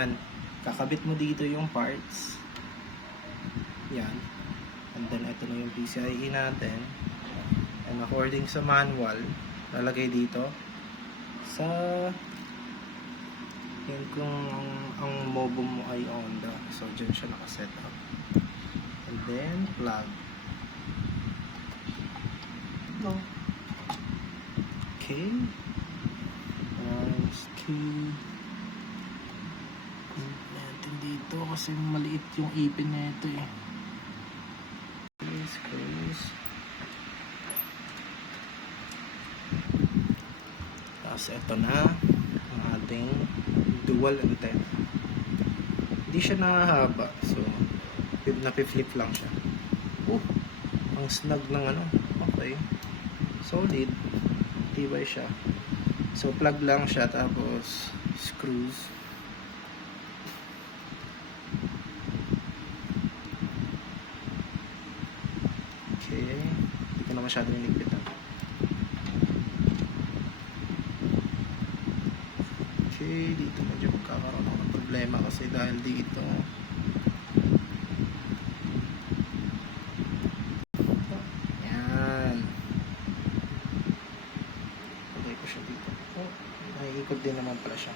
Yan. Kakabit mo dito yung parts. Yan. And then, ito na yung PCIe natin. And according sa manual, lalagay dito sa yan kung ang mobo mo ay Honda. So, dyan siya nakaset up. And then, plug. No. Okay. Key. Natin dito kasi maliit yung ipin na ito eh. Screws. Tapos ito na ang ating dual antenna. Hindi siya nakahaba. So, napiflip lang siya. Ang snug ng ano. Okay. Solid. Tibay siya. So, plug lang siya. Tapos, screws. Okay. Hindi ko na masyado niligpitan. Okay. Dito medyo magkakaroon ako ng problema kasi dahil dito yan. Lagay ko siya dito. Naiikot din naman pala siya.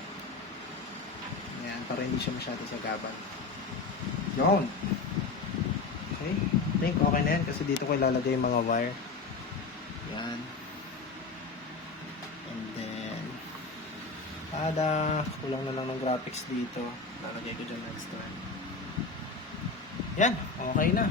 Yan. Para hindi siya masyado sagaban. Yun. Okay. I think okay na yan kasi dito ko ilalagay yung mga wire. Yan. And then kulang na lang ng graphics dito. Lalagay ko dyan next time. Yan. Okay na.